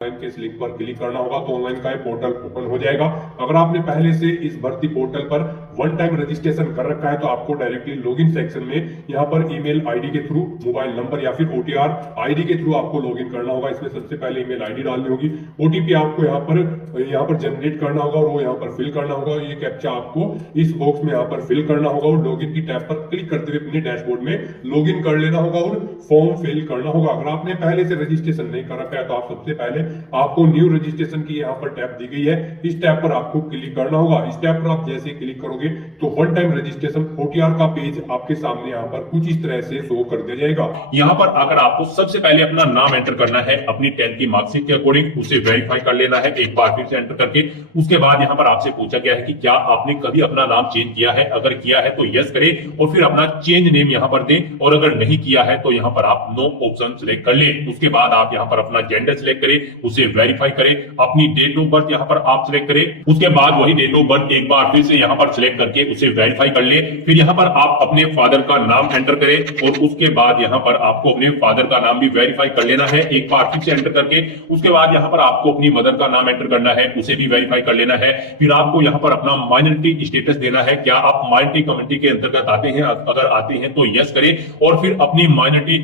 Online के इस link पर क्लिक करना होगा तो ऑनलाइन का पोर्टल ओपन हो जाएगा। अगर आपने पहले से इस भर्ती पोर्टल पर वन टाइम रजिस्ट्रेशन कर रखा है तो आपको डायरेक्टली लॉगिन सेक्शन में यहाँ पर ईमेल आईडी के थ्रू, मोबाइल नंबर या फिर ओटीआर आईडी के थ्रू आपको लॉगिन करना होगा। इसमें सबसे पहले ईमेल आईडी डालनी होगी, ओटीपी आपको यहाँ पर जनरेट करना होगा और वो यहाँ पर फिल करना होगा। ये कैप्चा आपको इस बॉक्स में यहाँ पर फिल करना होगा और लॉगिन की टैब पर क्लिक करते हुए अपने डैशबोर्ड में लॉगिन कर लेना होगा और फॉर्म फिल करना होगा। अगर आपने पहले से रजिस्ट्रेशन नहीं कर रखा है तो आप सबसे पहले आपको न्यू रजिस्ट्रेशन की यहाँ पर टैब दी गई है, इस टैब पर आपको क्लिक करना होगा। इस टैब पर आप जैसे क्लिक करोगे तो वन टाइम रजिस्ट्रेशन ओटीआर का पेज आपके सामने यहाँ पर कुछ इस तरह से शो कर दिया जाएगा। यहाँ पर अगर आपको सबसे पहले अपना नाम एंटर करना है अपनी 10th की मार्कशीट के अकॉर्डिंग, उसे वेरीफाई कर लेना है एक बार फिर से एंटर करके। उसके बाद यहाँ पर आपसे पूछा गया है कि क्या आपने कभी अपना नाम चेंज किया है, अगर किया है तो यस करें और फिर अपना चेंज नेम यहाँ पर दें, और अगर नहीं किया है तो यहाँ पर आप नो ऑप्शन सिलेक्ट कर लें। उसके बाद आप यहाँ पर अपना जेंडर सिलेक्ट करें, उसे वेरीफाई करें, अपनी डेट ऑफ बर्थ यहाँ पर आप सिलेक्ट करें। उसके बाद वही डेट ऑफ बर्थ एक बार फिर से यहाँ पर सिलेक्ट करके उसे वेरीफाई कर ले। फिर यहाँ पर आप अपने फादर का नाम एंटर करें और उसके बाद यहाँ पर आपको अपने फादर का नाम भी वेरीफाई कर लेना है एक बार फिर से एंटर करके। उसके बाद यहाँ पर आपको अपनी मदर का नाम एंटर करना है, उसे भी वेरीफाई कर लेना है। फिर आपको यहाँ पर अपना माइनॉरिटी स्टेटस देना है, क्या आप माइनॉरिटी कम्युनिटी के अंतर्गत आते हैं, अगर आते हैं तो यस करें और फिर अपनी माइनॉरिटी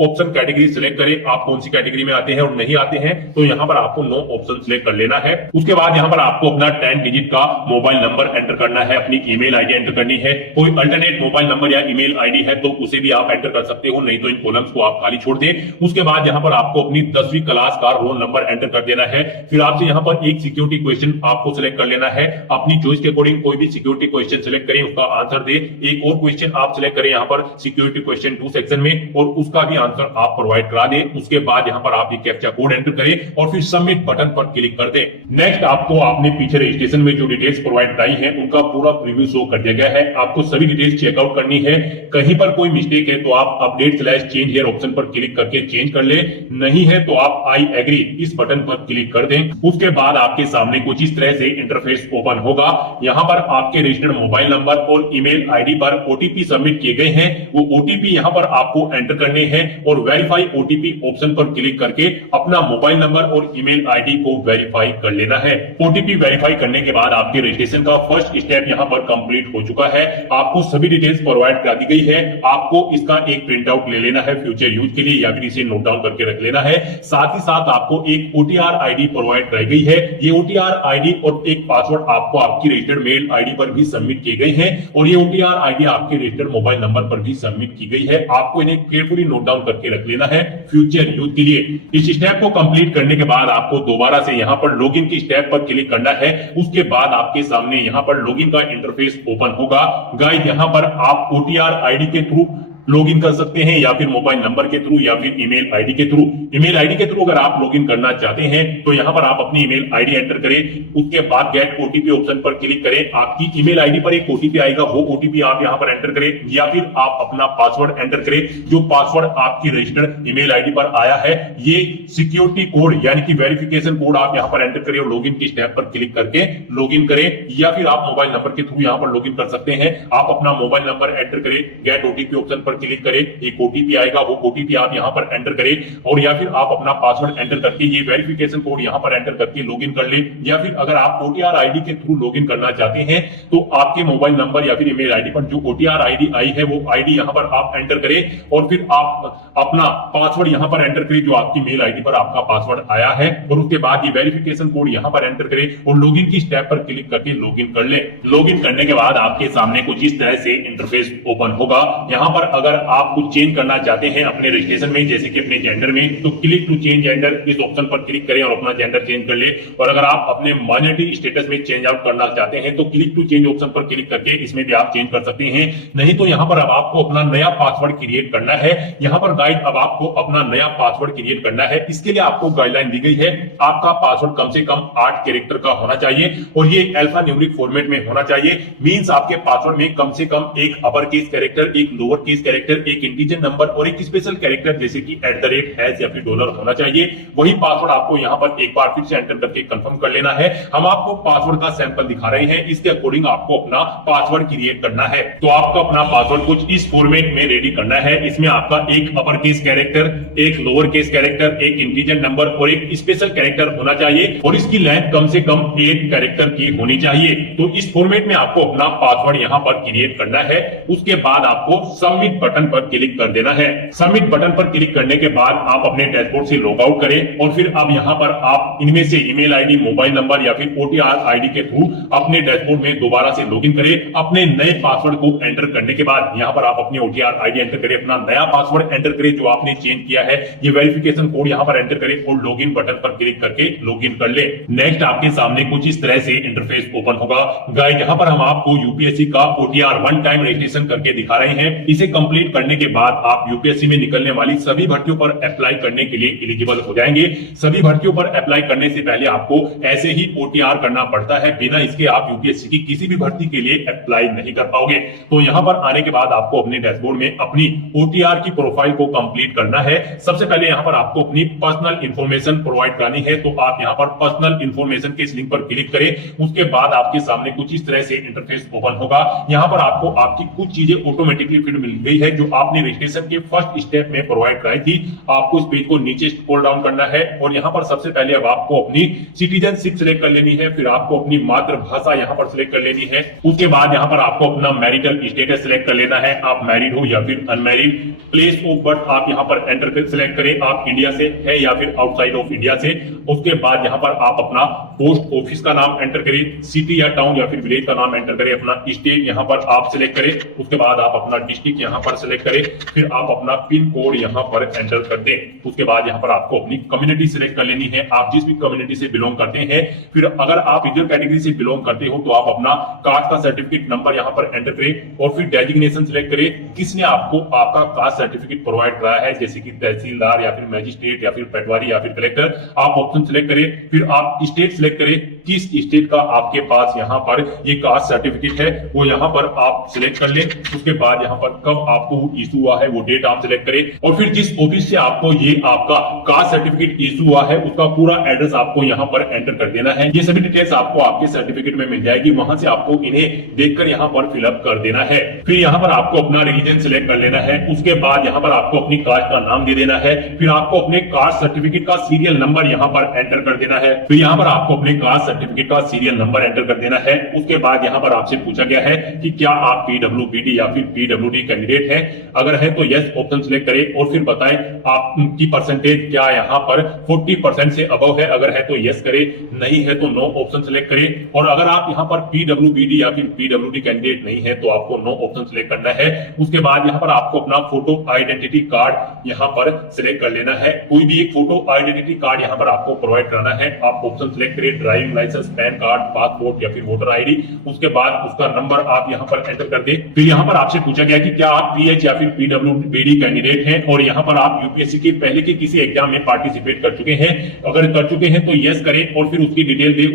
ऑप्शन कैटेगरी सिलेक्ट करें, आप कौन सी कैटेगरी में आते हैं और नहीं आते हैं तो यहाँ पर आपको नो ऑप्शन सिलेक्ट कर लेना है। उसके बाद यहाँ पर आपको अपना 10 डिजिट का मोबाइल नंबर एंटर करना है, अपनी ईमेल आईडी एंटर करनी है। कोई अल्टरनेट मोबाइल नंबर या ईमेल आईडी है तो उसे भी आप एंटर कर सकते हो, नहीं तो इन कॉलम्स को आप खाली छोड़ दें। उसके बाद यहाँ पर आपको अपनी 10वीं क्लास का रोल नंबर एंटर कर देना है। फिर आपसे यहाँ पर एक सिक्योरिटी क्वेश्चन आपको सिलेक्ट कर लेना है, अपनी चॉइस के अकॉर्डिंग कोई भी सिक्योरिटी क्वेश्चन सिलेक्ट करें, उसका आंसर दे। एक और क्वेश्चन आप सिलेक्ट करें यहाँ पर सिक्योरिटी क्वेश्चन 2 सेक्शन में और उसका भी आंसर आप प्रोवाइड करा दें। उसके बाद यहाँ पर आप ये कैप्चा कोड एंटर करें और फिर सबमिट बटन पर क्लिक कर दें। नेक्स्ट आपको आपने पीछे रजिस्ट्रेशन में जो डिटेल्स प्रोवाइड कराई है उनका पूरा प्रीव्यू शो कर दिया गया है। आपको सभी डिटेल्स चेकआउट करनी है, कहीं पर कोई मिस्टेक है तो आप अपडेट/चेंज हियर ऑप्शन पर क्लिक करके चेंज कर ले, नहीं है तो आप आई एग्री इस बटन पर क्लिक कर दें। उसके बाद आपके सामने कुछ इस तरह से इंटरफेस ओपन होगा। यहाँ पर आपके रजिस्टर्ड मोबाइल नंबर और ईमेल आईडी पर ओटीपी सबमिट किए गए हैं, वो ओटीपी यहाँ पर आपको एंटर करने हैं और वेरीफाई ओटीपी ऑप्शन पर क्लिक करके अपना मोबाइल नंबर और ईमेल आईडी को वेरीफाई कर लेना है। ओटीपी वेरीफाई करने के बाद आपके रजिस्ट्रेशन का फर्स्ट स्टेप यहाँ पर कंप्लीट हो चुका है। आपको सभी डिटेल्स प्रोवाइड करा दी गई है, आपको इसका एक प्रिंट आउट ले लेना है फ्यूचर यूज के लिए या फिर इसे नोट डाउन करके रख लेना है। साथ ही साथ आपको एक ओटीआर आईडी प्रोवाइड कराई गई है, ये ओटीआर आईडी और एक पासवर्ड आपको आपकी रजिस्टर्ड मेल आईडी पर भी सबमिट किए गए हैं और ये ओटीआर आईडी आपके रजिस्टर्ड मोबाइल नंबर पर भी सबमिट की गई है। आपको इन्हें केयरफुली नोट डाउन करके रख लेना है फ्यूचर यूज के लिए। इस स्टेप को कंप्लीट करने के बाद आपको दोबारा से यहाँ पर लॉगिन की स्टेप पर क्लिक करना है। उसके बाद आपके सामने यहाँ पर लॉगिन का इंटरफेस ओपन होगा। गाइस यहाँ पर आप ओटीआर आईडी के थ्रू लॉगिन कर सकते हैं या फिर मोबाइल नंबर के थ्रू या फिर ईमेल आईडी के थ्रू। ईमेल आईडी के थ्रू अगर आप लॉगिन करना चाहते हैं तो यहां पर आप अपनी ईमेल आईडी एंटर करें, उसके बाद गेट ओटीपी ऑप्शन पर क्लिक करें। आपकी ईमेल आईडी पर एक ओटीपी आएगा, वो ओटीपी आप यहां पर एंटर करें या फिर आप अपना पासवर्ड एंटर करें। जो पासवर्ड आपकी रजिस्टर्ड ईमेल आईडी पर आया है ये सिक्योरिटी कोड यानी कि वेरिफिकेशन कोड आप यहां पर एंटर करें और लॉगिन की स्टेप पर क्लिक करके लॉगिन करें या फिर आप मोबाइल नंबर के थ्रू यहां पर लॉगिन कर सकते हैं। आप अपना मोबाइल नंबर एंटर करें, गेट ओटीपी ऑप्शन पर क्लिक करें, एक ओटीपी आएगा, वो ओटीपी आप यहां पर एंटर करें और या फिर आप अपना पासवर्ड एंटर करके ये वेरिफिकेशन कोड यहां पर एंटर करके लॉगिन कर लें। या फिर अगर आप ओटीआर आईडी के थ्रू लॉगिन करना चाहते हैं तो आपके मोबाइल नंबर या फिर ईमेल आईडी पर जो ओटीआर आईडी आई है वो आईडी यहां पर आप एंटर करें और फिर आप अपना पासवर्ड यहां पर एंटर करें जो आपकी मेल आईडी पर आपका पासवर्ड आया है और उसके बाद ये वेरिफिकेशन कोड यहां पर एंटर करें और लॉगिन की स्टेप पर क्लिक करके लॉगिन कर लें। लॉगिन करने के बाद आपके सामने कुछ इस तरह से इंटरफेस ओपन होगा। यहां पर अगर आप कुछ चेंज करना चाहते हैं अपने रजिस्ट्रेशन में जैसे कि अपने जेंडर में तो क्लिक टू चेंज जेंडर इस ऑप्शन पर क्लिक करें और अपना जेंडर चेंज कर ले। और अगर आप अपने माइनॉरिटी स्टेटस में चेंज आउट करना चाहते हैं तो क्लिक टू चेंज ऑप्शन पर क्लिक करके इसमें भी आप चेंज कर सकते हैं। नहीं तो यहां पर अब आपको अपना नया पासवर्ड क्रिएट करना है। यहां पर गाइड अब आपको अपना नया पासवर्ड क्रिएट करना है। इसके लिए आपको गाइडलाइन दी गई है, आपका पासवर्ड कम से कम 8 कैरेक्टर का होना चाहिए और ये अल्फा न्यूमेरिक फॉर्मेट में होना चाहिए। मींस आपके पासवर्ड में कम से कम एक अपर केस कैरेक्टर, एक लोअर केस कैरेक्टर, एक इंटीजर नंबर और एक स्पेशल कैरेक्टर जैसे कि @ या फिर डॉलर होना चाहिए। वही पासवर्ड आपको यहाँ पर एक बार फिर से एंटर करके कंफर्म कर लेना है। हम आपको पासवर्ड का सैंपल दिखा रहे हैं, इसके अकॉर्डिंग आपको अपना पासवर्ड क्रिएट करना है। तो आपको अपना पासवर्ड कुछ इस फॉर्मेट में रेडी करना है। इसमें आपका एक अपर केस कैरेक्टर, एक लोअर केस कैरेक्टर, एक इंटीजर नंबर और एक स्पेशल कैरेक्टर होना चाहिए और इसकी लेंथ कम से कम 8 कैरेक्टर की होनी चाहिए। तो इस फॉर्मेट में आपको अपना पासवर्ड यहाँ पर क्रिएट करना है। उसके बाद आपको सबमिट बटन पर क्लिक कर देना है। सबमिट बटन पर क्लिक करने के बाद आप अपने डैशबोर्ड से लॉग आउट करें और फिर अब यहाँ पर आप इनमें से ईमेल आईडी, मोबाइल नंबर या फिर OTR आईडी के थ्रू अपने डैशबोर्ड में दोबारा से लॉगिन करें। अपने नए पासवर्ड को एंटर करने के बाद यहाँ पर आप अपनी OTR आईडी एंटर करें, अपना नया पासवर्ड एंटर करें जो आपने चेंज किया है, ये वेरिफिकेशन कोड यहाँ पर एंटर करें और लॉगिन बटन पर क्लिक करके लॉगिन कर ले। नेक्स्ट आपके सामने कुछ इस तरह से इंटरफेस ओपन होगा। गाइस यहाँ पर हम आपको यूपीएससी का OTR वन टाइम रजिस्ट्रेशन करके दिखा रहे हैं। इसे कंप्लीट करने के बाद आप यूपीएससी में निकलने वाली सभी भर्तियों पर अप्लाई करने के लिए एलिजिबल हो जाएंगे। सभी भर्तियों पर अप्लाई करने से पहले आपको ऐसे ही OTR करना पड़ता है, बिना इसके आप यूपीएससी की किसी भी भर्ती के लिए अप्लाई नहीं कर पाओगे। तो यहाँ पर आने के बाद आपको अपने डैशबोर्ड में अपनी OTR की प्रोफाइल को कंप्लीट करना है। सबसे पहले यहाँ पर आपको अपनी पर्सनल इंफॉर्मेशन प्रोवाइड करनी है। तो आप यहाँ पर पर्सनल इंफॉर्मेशन के इस लिंक पर क्लिक करें। उसके बाद आपके सामने कुछ इस तरह से इंटरफेस ओपन होगा। यहाँ पर आपको आपकी कुछ चीजें ऑटोमेटिकली फिट मिल गई है जो आपने रजिस्ट्रेशन के फर्स्ट स्टेप में प्रोवाइड कराई थी। आपको इस पेज को नीचे स्क्रॉल डाउन करना है और यहाँ पर सबसे पहले अब आपको अपनी सिटीजनशिप सिलेक्ट कर लेनी है। फिर आपको अपनी मातृभाषा यहाँ पर सिलेक्ट कर लेनी है। उसके बाद यहाँ पर आपको अपना मैरिटल स्टेटस सिलेक्ट कर लेना है, आप मैरिड हो या फिर अनमैरिड। प्लेस ऑफ बर्थ आप यहाँ पर एंटर कर सिलेक्ट करें, आप इंडिया से है या फिर आउटसाइड ऑफ इंडिया से। उसके बाद यहाँ पर आप अपना पोस्ट ऑफिस का नाम एंटर करें, सिटी या टाउन या फिर विलेज का नाम एंटर करें, अपना स्टेट यहाँ पर आप सिलेक्ट करें। उसके बाद आप अपना डिस्ट्रिक्ट यहाँ पर सिलेक्ट करें, फिर आप अपना पिन कोड यहाँ पर एंटर कर दें। उसके बाद यहाँ पर आपको अपनी कम्युनिटी सिलेक्ट कर लेनी है, आप जिस भी कम्युनिटी से बिलोंग करते हैं। फिर अगर आप इधर कैटेगरी से बिलोंग करते हो तो आप अपना कास्ट का सर्टिफिकेट नंबर यहाँ पर एंटर करें और फिर डेजिग्नेशन सिलेक्ट करें, किसने आपको आपका कास्ट सर्टिफिकेट प्रोवाइड कराया है, जैसे कि तहसीलदार या फिर मैजिस्ट्रेट या फिर पटवारी या फिर कलेक्टर। आप ऑप्शन सिलेक्ट करें, फिर आप स्टेट सिलेक्ट करें, किस स्टेट का आपके पास यहाँ पर ये कास्ट सर्टिफिकेट है वो यहाँ पर आप सिलेक्ट कर लें। उसके बाद यहाँ पर कब आपको इशू हुआ है वो डेट आप सिलेक्ट करें और फिर जिस ऑफिस से आपको ये आपका कास्ट सर्टिफिकेट इशू हुआ है उसका पूरा एड्रेस आपको यहाँ पर एंटर कर देना है। ये सभी डिटेल्स आपको आपके सर्टिफिकेट में मिल जाएगी, वहां से आपको इन्हें देखकर यहाँ पर फिलअप कर देना है। फिर यहाँ पर आपको अपना रिलीजन सिलेक्ट कर लेना है। उसके बाद यहाँ पर आपको अपनी कास्ट का नाम दे देना है। फिर आपको अपने कास्ट सर्टिफिकेट का सीरियल नंबर यहाँ पर एंटर कर देना है। फिर यहाँ पर आपको अपने कास्ट सर्टिफिकेट का सीरियल नंबर एंटर कर देना है। उसके बाद यहाँ पर आपसे पूछा गया है कि क्या आप PWBD या फिर PWD कैंडिडेट हैं, अगर है तो यस ऑप्शन सिलेक्ट करें और फिर बताएं आपकी परसेंटेज क्या यहाँ पर 40% से अबव है, अगर है तो यस करें, नहीं है तो नो ऑप्शन सिलेक्ट करें। और अगर आप यहाँ पर PWBD या फिर PWD कैंडिडेट नहीं है तो आपको नो ऑप्शन सिलेक्ट करना है। उसके बाद यहाँ पर आपको अपना फोटो आइडेंटिटी कार्ड यहाँ पर सिलेक्ट कर लेना है। कोई भी एक फोटो आइडेंटिटी कार्ड यहाँ पर आपको प्रोवाइड कराना है। आप ऑप्शन सिलेक्ट करें, driving licence, PAN card, passport या फिर वोटर आईडी। उसके बाद उसका नंबर आप यहाँ पर एंटर कर दें। फिर यहाँ पर आपसे पूछा गया कि क्या आप PH या फिर PWBD कैंडिडेट हैं और यहाँ पर आप यूपीएससी के पहले के किसी एग्जाम में पार्टिसिपेट कर चुके हैं, अगर कर चुके हैं तो यस करें और फिर उसकी डिटेल दे,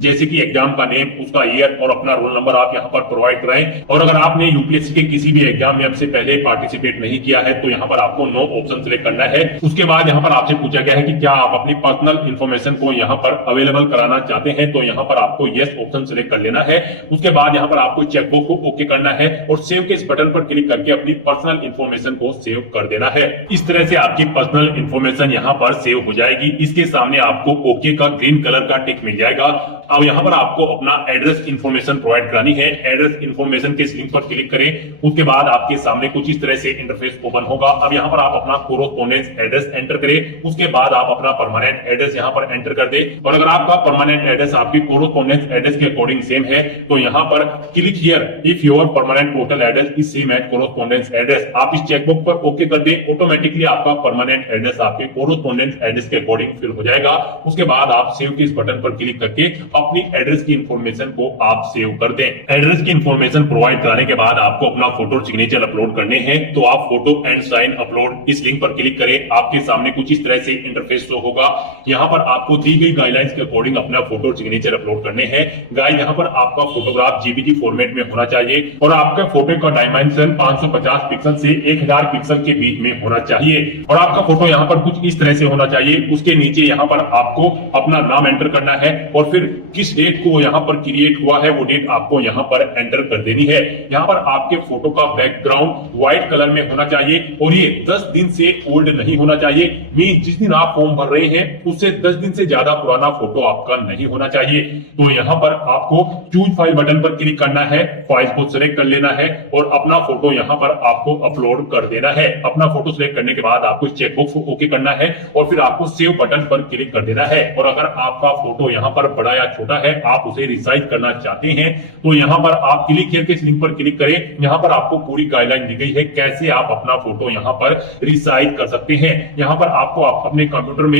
जैसे कि एग्जाम का नेम, उसका ईयर और अपना रोल नंबर आप यहाँ पर प्रोवाइड कराएं। और अगर आपने यूपीएससी के किसी भी एग्जाम में आपसे पहले पार्टिसिपेट नहीं किया है तो यहाँ पर आपको नो ऑप्शन सिलेक्ट करना है। उसके बाद यहाँ पर आपसे पूछा गया है कि क्या आप अपनी पर्सनल इंफॉर्मेशन को यहाँ पर अवेलेबल कराना चाहते हैं, तो यहाँ पर आपको यस ऑप्शन सिलेक्ट कर लेना है। उसके बाद यहाँ पर आपको चेकबॉक्स को ओके करना है और सेव के इस बटन पर क्लिक करके अपनी पर्सनल इंफॉर्मेशन को सेव कर देना है। इस तरह से आपकी पर्सनल इंफॉर्मेशन यहाँ पर सेव हो जाएगी। इसके सामने आपको ओके का ग्रीन कलर का टिक मिल जाएगा। अब यहाँ पर आपको अपना एड्रेस इंफॉर्मेशन प्रोवाइड करानी है। एड्रेस इंफॉर्मेशन के लिंक पर क्लिक करें। उसके बाद आपके सामने कुछ इस तरह से इंटरफेस ओपन होगा। अब यहाँ पर आप अपना कोरोस्पोंडेंस एड्रेस एंटर करें। उसके बाद आप अपना परमानेंट एड्रेस यहाँ पर एंटर कर दें और अगर आपका परमानेंट एड्रेस आपकी कोरोस्पोंडेंस एड्रेस के अकॉर्डिंग सेम है तो यहाँ पर click here if your permanent portal address is same as correspondence address. आप इस चेकबॉक्स पर ओके कर दें। ऑटोमेटिकली आपका परमानेंट एड्रेस आपके कोरोस्पोंडेंस एड्रेस के अकॉर्डिंग फिल हो जाएगा। उसके बाद आप सेव के इस बटन पर क्लिक करके अपनी एड्रेस की इंफॉर्मेशन को आप सेव कर दें। एड्रेस की इंफॉर्मेशन प्रोवाइड कराने के बाद आपको अपना फोटो सिग्नेचर अपलोड करने हैं, तो आप फोटो एंड साइन अपलोड इस लिंक पर क्लिक करें। आपके सामने कुछ इस तरह से इंटरफेस शो होगा। यहाँ पर आपको दी गई गाइडलाइंस के अकॉर्डिंग अपना फोटो सिग्नेचर अपलोड करने हैं। गाइस यहाँ पर आपका फोटोग्राफ JPG फॉर्मेट में होना चाहिए और आपका फोटो का डायमेंशन 525 550 पिक्सल से 1000 पिक्सल के बीच में होना चाहिए। और आपका फोटो यहाँ पर कुछ इस तरह से होना चाहिए। उसके नीचे यहाँ पर आपको अपना नाम एंटर करना है और फिर किस डेट को यहाँ पर क्रिएट हुआ है वो डेट आपको यहाँ पर एंटर कर देनी है। यहाँ पर आपके फोटो का बैकग्राउंड व्हाइट कलर में होना चाहिए और ये 10 दिन से ओल्ड नहीं होना चाहिए। मींस जिस दिन आप फॉर्म भर रहे हैं उससे 10 दिन से ज्यादा पुराना फोटो आपका नहीं होना चाहिए। तो यहाँ पर आपको चूज फाइल बटन पर क्लिक करना है, फाइल को सिलेक्ट कर लेना है और अपना फोटो यहाँ पर आपको अपलोड कर देना है। अपना फोटो सिलेक्ट करने के बाद आपको चेकबॉक्स को ओके करना है और फिर आपको सेव बटन पर क्लिक कर देना है। और अगर आपका फोटो यहाँ पर बड़ा या छोटा है, आप उसे रिसाइज करना चाहते हैं तो यहाँ पर आप क्लिक हियर के लिंक पर क्लिक करें। यहाँ पर आपको पूरी गाइडलाइन दी गई है कैसे आप अपना फोटो यहाँ पर रिसाइज कर सकते हैं। यहाँ पर आपको अपने कंप्यूटर में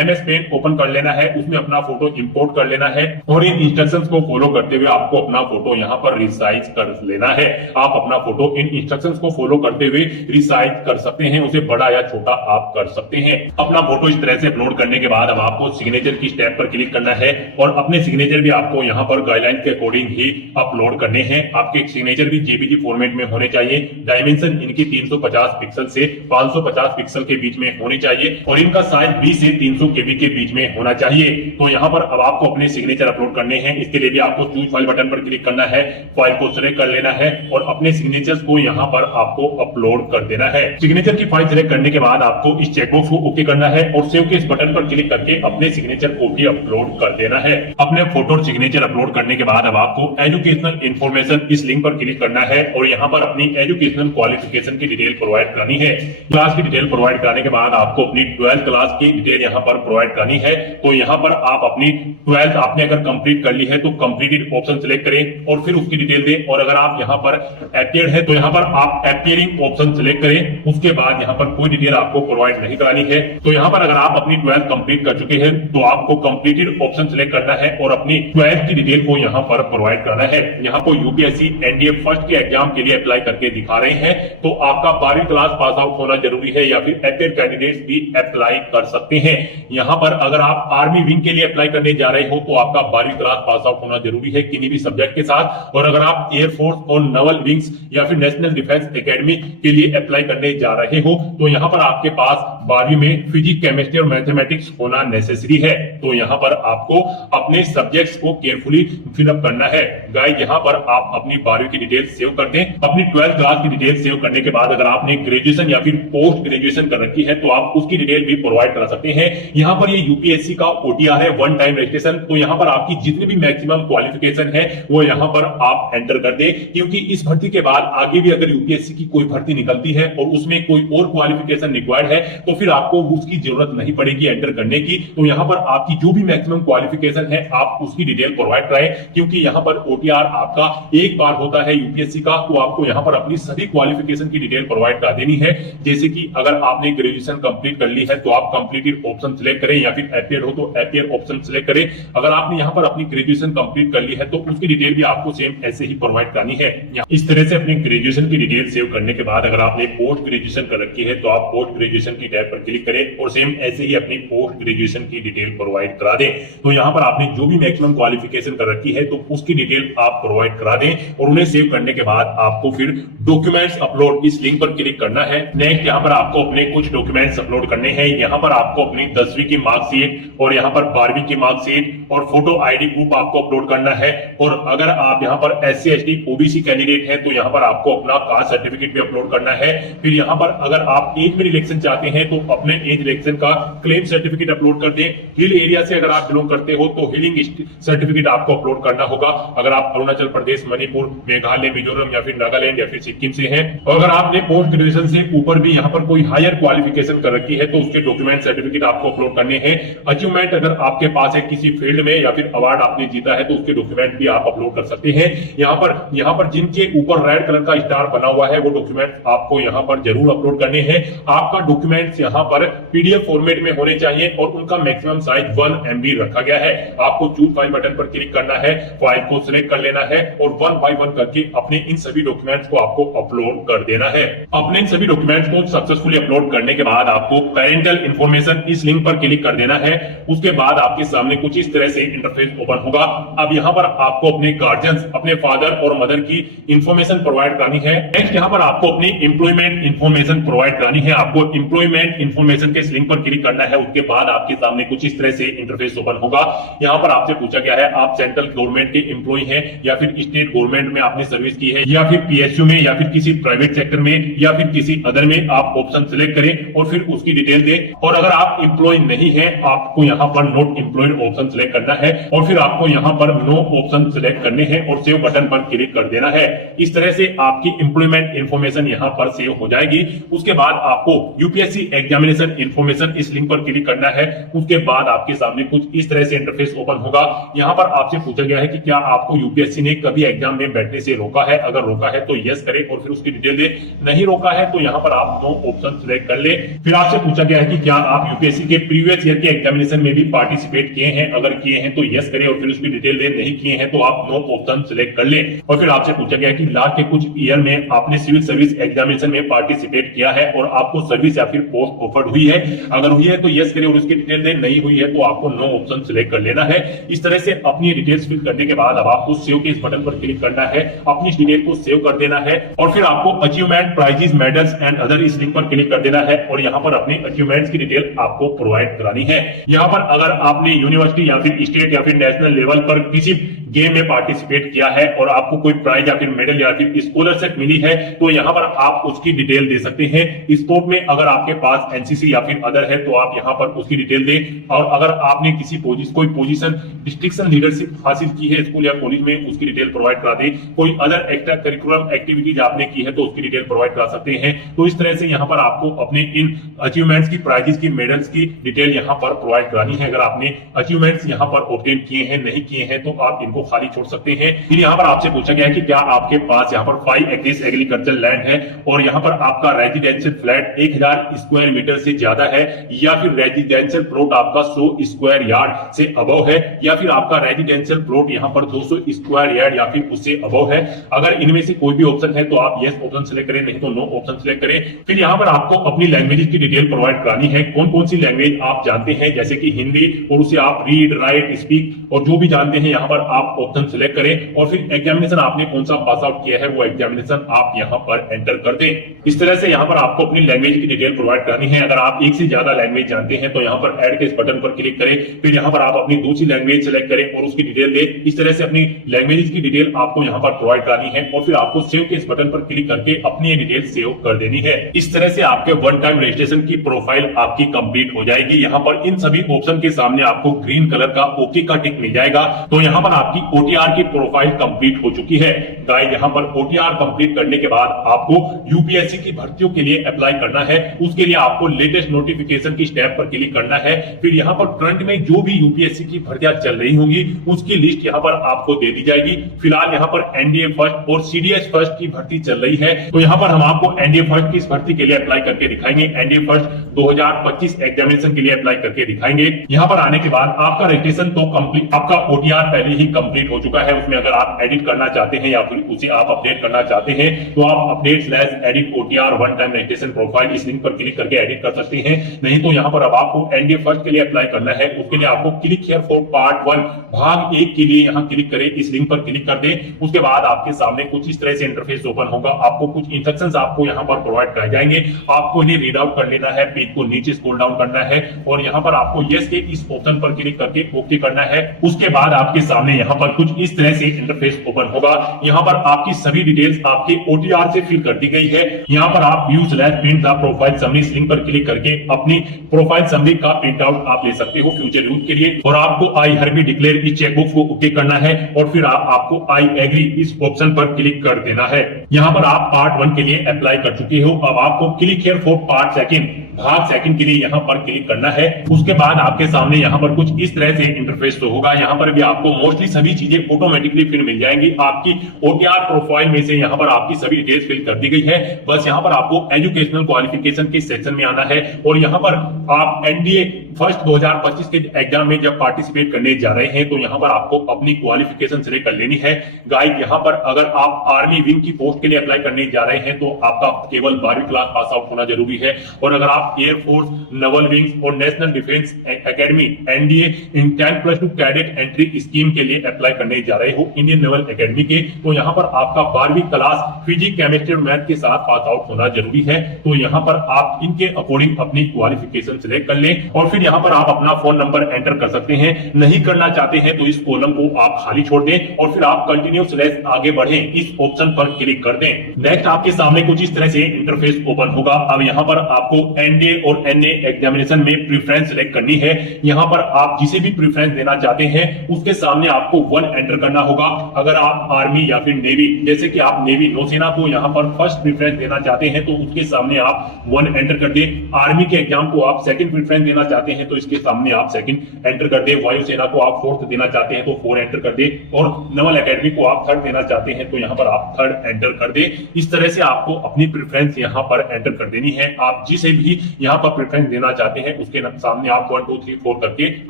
MS पेंट ओपन कर लेना है, उसमें अपना फोटो इंपोर्ट कर लेना है और इन इंस्ट्रक्शंस को फॉलो करते हुए आपको अपना फोटो यहाँ पर रिसाइज कर लेना है। आप अपना फोटो इन इंस्ट्रक्शंस को फॉलो करते हुए रिसाइज कर सकते हैं, उसे बड़ा या छोटा आप कर सकते हैं। अपना फोटो इस तरह से अपलोड करने के बाद अब आपको सिग्नेचर की स्टेप पर क्लिक करना है और अपने सिग्नेचर भी आपको यहाँ पर गाइडलाइन के अकॉर्डिंग ही अपलोड करने हैं। आपके सिग्नेचर भी JPG फॉर्मेट में होने चाहिए। डायमेंशन इनकी 350 पिक्सल से 550 पिक्सल के बीच में होनी चाहिए और इनका साइज 20 से 300 KB के बीच में होना चाहिए। तो यहाँ पर अब आपको अपने सिग्नेचर अपलोड करने हैं। इसके लिए भी आपको चूज फाइल बटन पर क्लिक करना है, फाइल को सिलेक्ट कर लेना है और अपने सिग्नेचर्स को यहाँ पर आपको अपलोड कर देना है। सिग्नेचर की फाइल सिलेक्ट करने के बाद आपको इस चेकबॉक्स को ओके करना है और सेव के इस बटन पर क्लिक करके अपने सिग्नेचर को भी अपलोड कर देना है। अपने फोटो और सिग्नेचर अपलोड करने के बाद अब आपको एजुकेशनल इंफॉर्मेशन इस लिंक पर क्लिक करना है और यहाँ पर अपनी एजुकेशनल क्वालिफिकेशन की डिटेल प्रोवाइड करनी है। क्लास की डिटेल प्रोवाइड करने के बाद आपको अपनी 12th क्लास की डिटेल यहाँ पर प्रोवाइड करनी है। तो यहाँ पर आप अपनी 12th आपने अगर कंप्लीट कर ली है तो कंप्लीटेड ऑप्शन सिलेक्ट करें और फिर उसकी डिटेल दें। और अगर आप यहाँ पर अपीयर्ड है तो यहाँ पर आप अपीयरिंग ऑप्शन सिलेक्ट करें। उसके बाद यहाँ पर कोई डिटेल आपको प्रोवाइड नहीं करानी है। तो यहाँ पर अगर आप अपनी 12th कंप्लीट कर चुके हैं तो आपको कंप्लीटेड ऑप्शन सिलेक्ट करना है और अपनी 12th की डिटेल को यहाँ पर प्रोवाइड करना है। यहाँ को UPSC NDA फर्स्ट के एग्जाम के लिए अप्लाई करके दिखा रहे हैं तो आपका 12वीं क्लास पास आउट होना जरूरी है या फिर अपीयर कैंडिडेट्स भी अप्लाई कर सकते हैं। यहाँ पर अगर आप आर्मी विंग के लिए अप्लाई करने जा रहे हो तो आपका 12वीं क्लास पास आउट होना जरूरी है किन्हीं भी सब्जेक्ट के साथ। और अगर आप एयरफोर्स और नवल विंग्स या फिर नेशनल डिफेंस एकेडमी के लिए अप्लाई करने जा रहे हो तो यहाँ पर आपके पास 12वीं में फिजिक्स, केमिस्ट्री और मैथमेटिक्स होना नेसेसरी है। तो यहाँ पर आपको अपने सब्जेक्ट्स को केयरफुली फिलअप करना है। गाइस यहाँ पर आप अपनी 12वीं की डिटेल सेव कर दें। अपनी 12th क्लास की डिटेल सेव करने के बाद अगर आपने ग्रेजुएशन या फिर पोस्ट ग्रेजुएशन कर रखी है तो आप उसकी डिटेल भी प्रोवाइड करा सकते हैं। यहाँ पर ये UPSC का OTR है, वन टाइम रजिस्ट्रेशन। तो यहाँ पर आपकी जितनी भी मैक्सिमम क्वालिफिकेशन है वो यहाँ पर आप एंटर कर दें, क्योंकि इस भर्ती के बाद आगे भी अगर UPSC की कोई भर्ती निकलती है और उसमें कोई और क्वालिफिकेशन रिक्वायर्ड है तो फिर आपको उसकी जरूरत नहीं पड़ेगी एंटर करने की। तो यहाँ पर आपकी जो भी मैक्सिमम क्वालिफिकेशन है आप उसकी डिटेल प्रोवाइड कराएं, क्योंकि यहाँ पर OTR आपका एक बार होता है UPSC का। तो आपको यहाँ पर अपनी सभी क्वालिफिकेशन की डिटेल प्रोवाइड करा देनी है। जैसे कि अगर आपने ग्रेजुएशन कंप्लीट कर ली है तो आप कंप्लीटेड ऑप्शन सिलेक्ट करें या फिर अपीयर हो तो अपीयर ऑप्शन सिलेक्ट करें। अगर आपने यहाँ पर अपनी ग्रेजुएशन कंप्लीट कर ली है तो उसकी डिटेल भी आपको सेम ऐसे ही प्रोवाइड करनी है। इस तरह से अपनी ग्रेजुएशन की डिटेल सेव करने के बाद अगर आपने पोस्ट ग्रेजुएशन कर रखी है तो आप पोस्ट ग्रेजुएशन की टैब पर क्लिक करें और सेम ऐसे ही अपनी पोस्ट ग्रेजुएशन की डिटेल प्रोवाइड करा दें। तो यहाँ पर आपने जो भी मैक्सिमम क्वालिफिकेशन कर रखी है तो उसकी डिटेल आप प्रोवाइड करा दें और उन्हें सेव करने के बाद आपको फिर डॉक्यूमेंट्स अपलोड इस लिंक पर क्लिक करना है। नेक्स्ट यहाँ पर आपको अपने कुछ डॉक्यूमेंट्स अपलोड करने हैं। यहाँ पर आपको अपनी 10वीं की मार्कशीट और यहाँ पर 12वीं की मार्कशीट और फोटो ID प्रूफ आपको अपलोड करना है। और अगर आप यहाँ पर SC ST OBC कैंडिडेट हैं तो यहाँ पर आपको अपना कास्ट सर्टिफिकेट भी अपलोड करना है। फिर यहाँ पर अगर आप एज में रिलेक्शन चाहते हैं तो अपने एज रिलेक्शन का क्लेम सर्टिफिकेट अपलोड कर दें। हिल एरिया से अगर आप बिलोंग करते हो तो हिलिंग सर्टिफिकेट आपको अपलोड करना होगा। अगर आप अरुणाचल प्रदेश, मणिपुर, मेघालय, मिजोरम या फिर नागालैंड या फिर सिक्किम से हैं और अगर आपने पोस्ट ग्रेजुएशन से ऊपर भी यहाँ पर कोई हायर क्वालिफिकेशन कर रखी है तो उसके डॉक्यूमेंट सर्टिफिकेट आपको अपलोड करने हैं। अचीवमेंट अगर आपके पास है किसी फील्ड में या फिर अवार्ड आपने जीता है तो उसके डॉक्यूमेंट भी आप अपलोड कर सकते हैं। यहाँ पर जिनके ऊपर रेड कलर का स्टार बना हुआ है वो डॉक्यूमेंट आपको यहाँ पर जरूर अपलोड करने हैं। आपका डॉक्यूमेंट्स यहाँ पर PDF फॉर्मेट में होने चाहिए और उनका मैक्सिमम साइज 1 MB रखा गया है। आपको चूज फाइल बटन पर क्लिक करना है, फाइल को सिलेक्ट कर लेना है और 1 by 1 करके अपने इन सभी डॉक्यूमेंट्स को आपको अपलोड कर देना है। अपने इन सभी डॉक्यूमेंट्स को सक्सेसफुली अपलोड करने के बाद आपको पेरेंटल इंफॉर्मेशन इस लिंक पर क्लिक कर देना है। उसके बाद आपके सामने कुछ इस तरह से इंटरफेस ओपन होगा। अब यहाँ पर आपको अपने गार्जियंस, अपने फादर और मदर की इंफॉर्मेशन प्रोवाइड करनी है। नेक्स्ट यहाँ पर आपको अपनी एम्प्लॉयमेंट इंफॉर्मेशन प्रोवाइड करानी है। आपको एम्प्लॉयमेंट इंफॉर्मेशन के लिंक पर क्लिक करना है। उसके बाद आपके सामने कुछ इस तरह से इंटरफेस ओपन होगा। यहाँ पर आपसे पूछा गया है आप सेंट्रल गवर्नमेंट के एम्प्लॉय हैं या फिर स्टेट गवर्नमेंट में आपने सर्विस की है या फिर पीएसयू में या फिर किसी प्राइवेट सेक्टर में या फिर किसी अदर में। आप ऑप्शन सिलेक्ट करें और फिर उसकी डिटेल दें। और अगर आप एम्प्लॉय नहीं है आपको यहाँ पर नॉट एम्प्लॉयड ऑप्शन सिलेक्ट करना है और फिर आपको यहाँ पर नो ऑप्शन सिलेक्ट करने हैं और सेव बटन पर क्लिक कर देना है। इस तरह से आपकी एम्प्लॉयमेंट इंफॉर्मेशन यहाँ पर सेव हो जाएगी। उसके बाद आपको यूपीएससी एग्जामिनेशन इंफॉर्मेशन इस लिंक पर क्लिक करना है। उसके बाद आपके सामने कुछ इस तरह से इंटरफेस ओपन होगा। यहाँ पर आपसे पूछा गया है कि क्या आपको यूपीएससी ने कभी एग्जाम में बैठने से रोका है। अगर रोका है तो यस करें और फिर उसकी डिटेल दे। नहीं रोका है तो यहाँ पर आप नो ऑप्शन सिलेक्ट कर ले। फिर आपसे पूछा गया है कि क्या आप यूपीएससी के प्रीवियस ईयर के एग्जामिनेशन में भी पार्टिसिपेट किए हैं। अगर किए हैं तो यस करें और फिर उसकी डिटेल दे। नहीं किए हैं तो आप नो ऑप्शन सिलेक्ट कर ले। और फिर आपसे पूछा गया है कि लास्ट के कुछ ईयर में आपने सिविल सर्विस एग्जामिनेशन में पार्टिसिपेट किया है और आपको सर्विस या फिर पोस्ट ऑफर्ड हुई है। अगर हुई है तो यस करें और उसकी डिटेल दे। नहीं हुई है तो आपको नो ऑप्शन सिलेक्ट कर लेना है। इस तरह से अपनी डिटेल्स फिल करने के बाद अब आपको सेव के इस बटन पर क्लिक करना है। अपनी डिटेल को सेव कर देना है और फिर आपको achievement prizes medals and other इस लिंक पर क्लिक कर देना है और यहाँ पर अपने अचीवमेंट्स की डिटेल आपको प्रोवाइड करानी है। यहाँ पर अगर आपने यूनिवर्सिटी या फिर स्टेट या फिर नेशनल लेवल पर किसी गेम में पार्टिसिपेट किया है और आपको कोई प्राइज या फिर मेडल या फिर स्कॉलरशिप मिली है तो यहाँ पर आप उसकी डिटेल दे सकते हैं। स्पोर्ट में अगर आपके पास एनसीसी या फिर अदर है तो आप यहाँ पर उसकी डिटेल दें। और अगर आपने किसी कोई पोजीशन डिस्ट्रिक्शन लीडरशिप हासिल की है स्कूल या कॉलेज में उसकी डिटेल प्रोवाइड करा दें। कोई अदर एक्स्ट्रा करिकुलम एक्टिविटीज आपने की है तो उसकी डिटेल प्रोवाइड करा सकते हैं। तो इस तरह से यहाँ पर आपको अपने इन अचीवमेंट्स की प्राइजेस की मेडल्स की डिटेल यहाँ पर प्रोवाइड करानी है। अगर आपने अचीवमेंट्स यहाँ पर ऑब्टेन किए हैं नहीं किए हैं तो आप इनको खाली छोड़ सकते हैं। फिर यहाँ पर आपसे पूछा गया है कि क्या आपके पास यहाँ पर 5 एकड़ एग्रीकल्चर लैंड है और यहाँ पर आपका रेजिडेंशियल फ्लैट 1000 स्क्वायर मीटर से ज्यादा है या फिर रेजिडेंशियल प्लॉट आपका 100 स्क्वायर यार्ड से अबव है या फिर आपका रेजिडेंशियल प्लॉट यहाँ पर 200 स्क्वायर यार्ड या फिर उससे अबव है। अगर इनमें से कोई भी ऑप्शन है तो आप यस ऑप्शन सिलेक्ट करें नहीं तो नो ऑप्शन सिलेक्ट करें। फिर यहाँ पर आपको अपनी लैंग्वेज की डिटेल प्रोवाइड करानी है। कौन कौन सी लैंग्वेज आप जानते हैं जैसे कि हिंदी और उसे आप रीड राइट स्पीक और जो भी जानते हैं यहाँ पर आप ऑप्शन सिलेक्ट करें और फिर एग्जामिनेशन आपने कौन सा पास आउट किया है वो एग्जामिनेशन आप यहाँ पर एंटर कर दें। इस तरह से यहाँ पर आपको अपनी लैंग्वेज की डिटेल प्रोवाइड करनी है। अगर आप एक से ज्यादा लैंग्वेज जानते हैं तो यहाँ पर ऐड के इस बटन पर क्लिक करें। फिर यहाँ पर आप अपनी दूसरी लैंग्वेज सिलेक्ट करें और उसकी डिटेल दें। इस तरह से अपनी लैंग्वेज की डिटेल आपको यहाँ पर प्रोवाइड करनी है और फिर आपको सेव के इस बटन पर क्लिक करके अपनी डिटेल सेव कर देनी है। इस तरह से आपके वन टाइम रजिस्ट्रेशन की प्रोफाइल आपकी कंप्लीट हो जाएगी। यहाँ पर इन सभी ऑप्शन के सामने आपको ग्रीन कलर का ओके का टिक मिल जाएगा। तो यहाँ पर आपकी ओटीआर की प्रोफाइल कंप्लीट हो चुकी है। गाइस यहाँ पर ओटीआर कंप्लीट करने के बाद आपको यूपीएससी की भर्तियों के लिए अप्लाई करना है। उसके लिए आपको लेटेस्ट नोटिफिकेशन की स्टैप पर क्लिक करना है। फिर यहाँ पर करंट में जो भी यूपीएससी की भर्तियां चल रही होंगी उसकी लिस्ट यहाँ पर आपको दे दी जाएगी। फिलहाल यहाँ पर एनडीए फर्स्ट और सीडीएस फर्स्ट की भर्ती चल रही है तो यहाँ पर हम आपको एनडीए फर्स्ट की इस भर्ती के लिए अप्लाई करके दिखाएंगे। एनडीए फर्स्ट 2025 एग्जामिनेशन के लिए अप्लाई करके दिखाएंगे। यहाँ पर आने के बाद आपका रजिस्ट्रेशन तो कंप्लीट, आपका ओटीआर पहले ही कंप्लीट हो चुका है। उसमें अगर आप एडिट करना चाहते हैं या फिर उसे आप अपडेट करना चाहते हैं तो आप update edit OTR one time registration profile इस लिंक पर क्लिक करके एडिट कर सकते हैं। नहीं तो यहाँ पर अब आपको एनडीए फर्स्ट के लिए अप्लाई करना है। उसके लिए आपको क्लिक हियर फॉर पार्ट 1 भाग 1 के लिए यहाँ क्लिक करें, इस लिंक पर क्लिक कर दें। उसके बाद आपके सामने कुछ इस तरह से इंटरफेस ओपन होगा। आपको कुछ इंस्ट्रक्शंस आपको यहाँ पर प्रोवाइड कराए जाएंगे। आपको इन्हें रीड आउट कर लेना है, पेज को नीचे स्क्रॉल डाउन करना है और यहाँ पर आपको यस के इस ऑप्शन पर क्लिक करके ओके करना है। उसके बाद आपके सामने यहाँ पर कुछ इस तरह से इंटरफेस ओपन होगा। यहाँ पर आपकी सभी डिटेल्स आपके ओटीआर से फिल कर दी गई है। यहाँ पर आप व्यू/प्रिंट द प्रोफाइल समरी इस लिंक पर क्लिक करके अपनी प्रोफाइल समरी का प्रिंट आउट आप ले सकते हो फ्यूचर यूज के लिए। और आपको आई हरबी डिक्लेयर इस चेकबॉक्स को ओके करना है और फिर आपको आई एग्री इस ऑप्शन पर क्लिक कर देना है। यहाँ पर आप पार्ट 1 के लिए अप्लाई कर चुके हो। अब आपको क्लिक हियर फॉर पार्ट 2 भाग 2 के लिए यहाँ पर क्लिक करना है। उसके बाद आपके सामने यहाँ पर कुछ इस तरह से इंटरफेस तो होगा। यहाँ पर भी आपको मोस्टली सभी चीजें ऑटोमेटिकली फिल मिल जाएंगी। आपकी ओटीआर प्रोफाइल में से यहाँ पर आपकी सभी डिटेल्स फिल कर दी गई है। बस यहाँ पर आपको एजुकेशनल क्वालिफिकेशन के सेक्शन में आना है और यहाँ पर आप एनडीए फर्स्ट 2025 के एग्जाम में जब पार्टिसिपेट करने जा रहे हैं तो यहाँ पर आपको अपनी क्वालिफिकेशन सिलेक्ट कर लेनी है। गाइस यहाँ पर अगर आप आर्मी विंग की पोस्ट के लिए अप्लाई करने जा रहे हैं तो आपका केवल 12वीं क्लास पास आउट होना जरूरी है। और अगर आप एयरफोर्स, नवल विंग्स और national defence academy NDA in 10+2 cadet entry scheme के लिए अप्लाई करने जा रहे हो इंडियन नेवल एकेडमी के, तो यहाँ पर आपका 12वीं क्लास फिजिक्स, केमिस्ट्री और मैथ के साथ पास आउट होना जरूरी है। तो यहाँ पर आप इनके अकॉर्डिंग अपनी क्वालिफिकेशन सिलेक्ट कर लें और फिर यहाँ पर आप अपना फोन नंबर एंटर कर सकते हैं। नहीं करना चाहते हैं तो इस कॉलम को आप खाली छोड़ दें और फिर आप कंटिन्यू स्लैश आगे बढ़ें इस ऑप्शन पर क्लिक कर दें। नेक्स्ट आपके सामने कुछ इस तरह से इंटरफेस ओपन होगा। अब यहाँ पर आपको एनडीए और एनए एग्जामिनेशन में प्रेफरेंस सिलेक्ट करनी है। यहाँ पर आप जिसे भी प्रेफरेंस देना चाहते हैं उसके सामने आपको 1 एंटर करना होगा। अगर आप आर्मी या फिर नेवी, जैसे कि आप नेवी नौसेना को यहाँ पर फर्स्ट प्रेफरेंस देना चाहते हैं तो उसके सामने आप 1 एंटर कर दें। आर्मी के एग्जाम को आप सेकंड प्रेफरेंस देना चाहते हैं तो इसके सामने आप सेकंड एंटर कर दें। वायुसेना को आप फोर्थ देना चाहते हैं तो 4 एंटर कर दें और नवल एकेडमी को आप थर्ड देना चाहते हैं तो यहाँ पर आप थर्ड एंटर कर दें। इस तरह से आपको अपनी प्रेफरेंस यहाँ पर एंटर कर देनी है। आप जिसे भी यहाँ पर प्रेफरेंस देना चाहते हैं उसके सामने आप 1 2 3 4 करके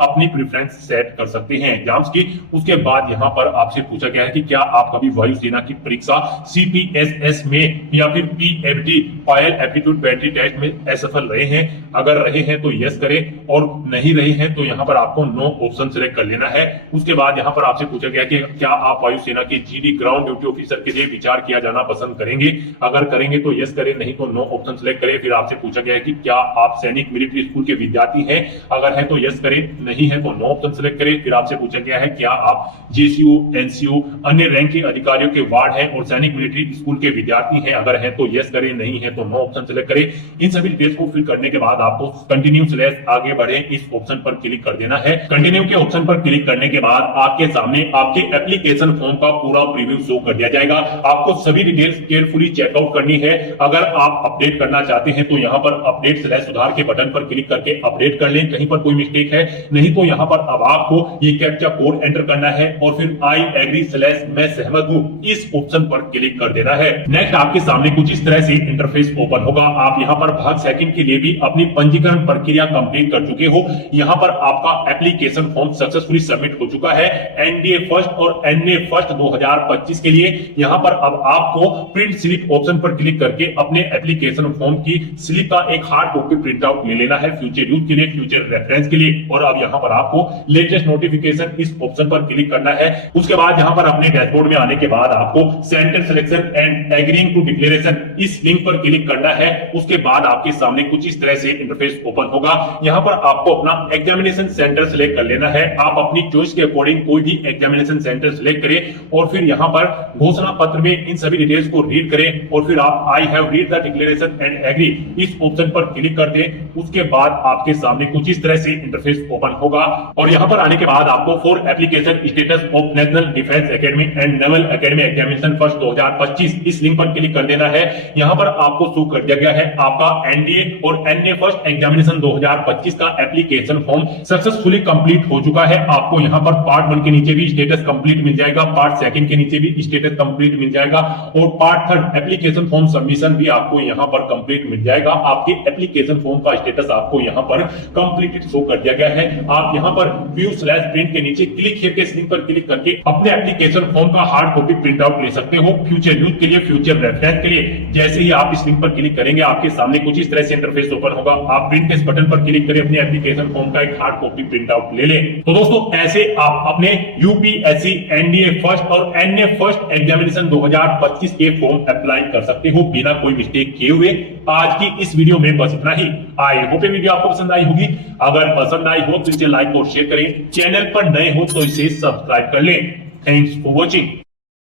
अपनी प्रेफरेंस सेट कर सकते हैं एग्जाम्स की। उसके बाद यहाँ पर आपसे पूछा गया है कि क्या आप कभी वायुसेना की परीक्षा CPSS में या फिर PFD fire aptitude battery test में असफल रहे हैं। अगर रहे हैं तो यस करें और नहीं रहे हैं तो यहाँ पर आपको नो ऑप्शन सिलेक्ट कर लेना है। उसके बाद यहाँ पर आपसे पूछा गया कि क्या आप वायुसेना के GD ग्राउंड ड्यूटी ऑफिसर के लिए विचार किया जाना पसंद करेंगे। अगर करेंगे तो यस करें, नहीं तो नो ऑप्शन सिलेक्ट करें। फिर आपसे पूछा गया है कि क्या आप सैनिक मिलिट्री स्कूल के विद्यार्थी हैं। अगर है तो यस करें, नहीं है तो नो ऑप्शन सिलेक्ट करें। फिर आपसे पूछा गया है क्या आप JCO, NCO अन्य रैंक के अधिकारियों के वार्ड हैं और सैनिक मिलिट्री स्कूल के विद्यार्थी हैं। अगर है तो यस करें, नहीं है तो नो ऑप्शन सिलेक्ट करें। इन सभी डिटेल्स को फिल करने के बाद आपको कंटिन्यू स्लैश आगे बढ़े इस ऑप्शन पर क्लिक कर देना है। कंटिन्यू के ऑप्शन पर क्लिक करने के बाद आपके सामने आपके एप्लीकेशन फॉर्म का पूरा प्रीव्यू शो कर दिया जाएगा। आपको सभी डिटेल्स केयरफुली चेकआउट करनी है। अगर आप अपडेट करना चाहते हैं तो यहाँ पर अपडेट स्लैश सुधार के बटन पर क्लिक करके अपडेट कर लें, कहीं पर कोई मिस्टेक है। नहीं तो यहाँ पर अब आपको ये कैप्चा कोड एंटर करना है और फिर आई एग्री स्लैश मैं सहमत हूं इस ऑप्शन पर क्लिक कर देना है। नेक्स्ट आपके सामने कुछ इस तरह से इंटरफेस ओपन होगा। आप यहाँ पर भाग सेकंड के लिए भी अपनी पंजीकरण प्रक्रिया कंप्लीट कर चुके हो। यहाँ पर आपका एप्लीकेशन फॉर्म सक्सेसफुली सबमिट हो चुका है एनडीए फर्स्ट और एनए फर्स्ट 2025 के लिए। यहाँ पर अब आपको प्रिंट स्लिप ऑप्शन पर क्लिक करके अपने एप्लीकेशन फॉर्म की स्लिप का एक हार्ड कॉपी प्रिंट आउट ले लेना है फ्यूचर यूज के लिए, फ्यूचर रेफरेंस के लिए। और अब यहाँ पर आपको लेटेस्ट नोटिफिकेशन इस ऑप्शन पर क्लिक करना है। उसके बाद यहाँ पर अपने डैशबोर्ड में आने के बाद आपको centre selection and agreeing to declaration इस लिंक पर क्लिक करना है। उसके बाद आपके सामने कुछ इस तरह से इंटरफेस ओपन होगा। यहाँ पर आपको अपना एग्जामिनेशन सेंटर सिलेक्ट कर लेना है। आप अपनी चॉइस के अकॉर्डिंग कोई भी एग्जामिनेशन सेंटर सिलेक्ट करें और फिर यहाँ पर घोषणा पत्र में इन सभी डिटेल्स को रीड करें और फिर आप I have read the declaration and agree इस ऑप्शन पर क्लिक कर दें। उसके बाद आपके सामने कुछ इस तरह से इंटरफेस ओपन होगा और यहाँ पर आने के बाद आपको for application status of national defence academy and naval academy examination first 2025 इस लिंक पर क्लिक कर देना है। यहाँ पर आपको शो कर दिया गया है आपका एनडीए और एनए फर्स्ट एग्जामिनेशन 2025 का एप्लीकेशन फॉर्म सक्सेसफुली कंप्लीट हो चुका है। आपको यहाँ पर पार्ट 1 के नीचे भी स्टेटस कंप्लीट मिल जाएगा, पार्ट 2 के नीचे भी स्टेटस कंप्लीट मिल जाएगा और पार्ट 3 एप्लीकेशन फॉर्म सबमिशन भी आपको यहाँ पर कंप्लीट मिल जाएगा। आपके एप्लीकेशन फॉर्म का स्टेटस आपको यहाँ पर कंप्लीटेड शो कर दिया गया है। आप यहाँ पर व्यू स्लैश प्रिंट के नीचे क्लिक हियर के लिंक पर क्लिक करके अपने एप्लीकेशन फॉर्म का हार्ड कॉपी प्रिंट आउट ले सकते हो फ्यूचर यूज के लिए, फ्यूचर रेफरेंस के लिए। जैसे ही आप इस लिंक पर क्लिक करेंगे आपके सामने कुछ इस तरह से इंटरफेस ओपन होगा। आप प्रिंट इस बटन पर क्लिक करें, अपने एप्लीकेशन फॉर्म का एक हार्ड कॉपी प्रिंट आउट ले लें। तो दोस्तों ऐसे आप अपने यूपीएससी एनडीए फर्स्ट और एनए फर्स्ट एग्जामिनेशन 2025 के फॉर्म अप्लाई कर सकते हो बिना कोई मिस्टेक किए हुए। आज की इस वीडियो में बस इतना ही। आई होप ये वीडियो आपको पसंद आई होगी। अगर पसंद आई हो तो इसे लाइक और शेयर करें। चैनल पर नए हो तो इसे सब्सक्राइब कर लें। Thanks for watching.